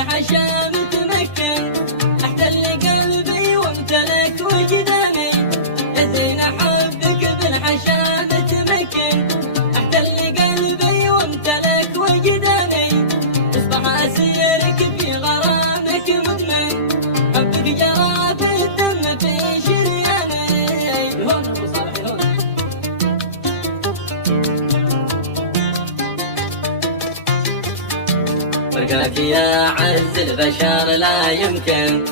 بالحشا متمكن، احتل قلبي وامتلك وجداني، يا زين حبك بالحشا متمكن، احتل قلبي وامتلك وجداني، اصبح اسيرك في غرامك مدمن، حبك جرى في الدم في شرياني. هون ابو صالح هون. فرقاك يا عز البشر لا يمكن،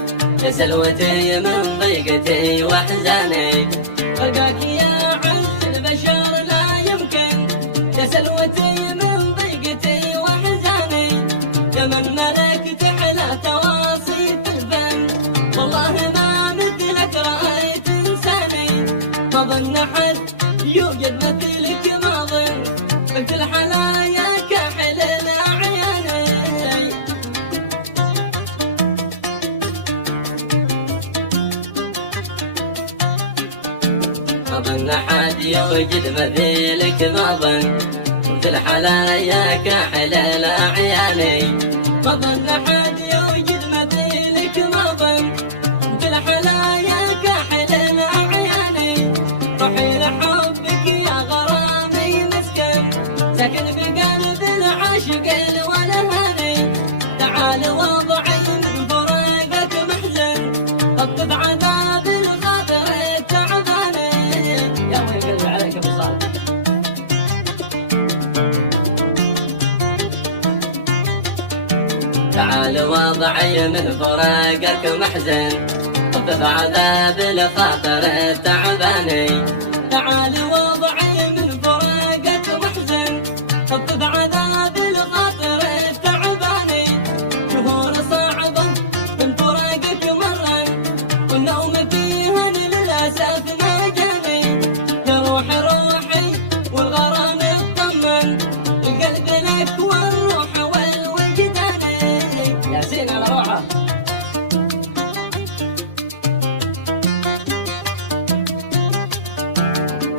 يا سلوتي من ضيقتي واحزاني. فرقاك يا عز البشر لا يمكن، يا سلوتي من ضيقتي واحزاني. يا من ملكت على تواصيف الفن، والله ما مثلك رأيت إنساني. ما ظن أحد يوجد مثلك، ما ظن قلت الحلايا كحل الأعياني. ما ظن أحد يوجد مثلك، ما ظن قلت الحلايا كحل الأعياني. ما ظن أحد يوجد مثلك، ما ظن قلت الحلايا كحل الأعياني. روحي لحبك يا غرامي مسكن، ساكن في قلب العاشق الولهاني. تعال وضعي من فراقك محزن، طبطب عذاب الخاطر التعباني. يا ويل قلبي عليك ابو صالح. تعال وضعي من فراقك محزن، طبطب عذاب الخاطر التعباني. تعال وضعي من فراقك محزن، طبطب عذاب الخاطر التعباني. شهور صعبة من فراقك مرت، والنوم فيها للأسف ما جاني. يا روحي روحي والغرام اطمن، القلب لك والروح والوجدان. ياسين على روحه.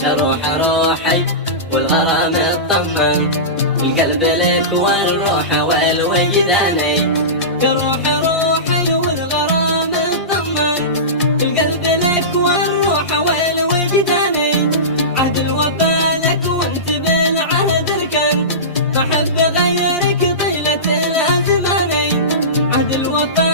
يا روحي روحي والغرام اطمن، القلب لك والروح والوجدان. يا روحي روحي والغرام اطمن، القلب لك والروح والوجدان. عهد الوفا لك وانت بالعهد الكن، ما احب غيرك طيلة الازمان. عهد الوفا